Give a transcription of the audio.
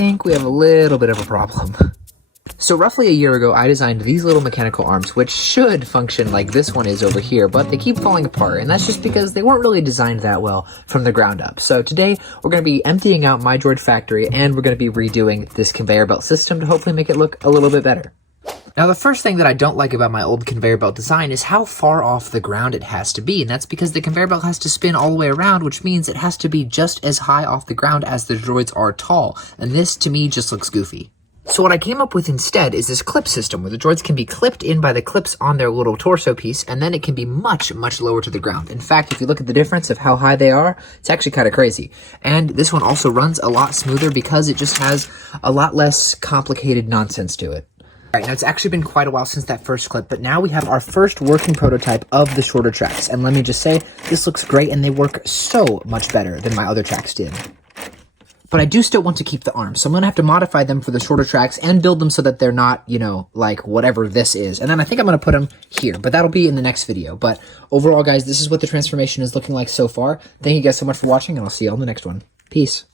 think we have a little bit of a problem. So roughly a year ago, I designed these little mechanical arms, which should function like this one is over here, but they keep falling apart, and that's just because they weren't really designed that well from the ground up. So today, we're going to be emptying out my droid factory, and we're going to be redoing this conveyor belt system to hopefully make it look a little bit better. Now, the first thing that I don't like about my old conveyor belt design is how far off the ground it has to be, and that's because the conveyor belt has to spin all the way around, which means it has to be just as high off the ground as the droids are tall, and this, to me, just looks goofy. So what I came up with instead is this clip system where the droids can be clipped in by the clips on their little torso piece, and then it can be much, much lower to the ground. In fact, if you look at the difference of how high they are, it's actually kind of crazy. And this one also runs a lot smoother because it just has a lot less complicated nonsense to it. Alright, now it's actually been quite a while since that first clip, but now we have our first working prototype of the shorter tracks. And let me just say, this looks great and they work so much better than my other tracks did. But I do still want to keep the arms, so I'm going to have to modify them for the shorter tracks and build them so that they're not, you know, like whatever this is. And then I think I'm going to put them here, but that'll be in the next video. But overall, guys, this is what the transformation is looking like so far. Thank you guys so much for watching, and I'll see you on the next one. Peace.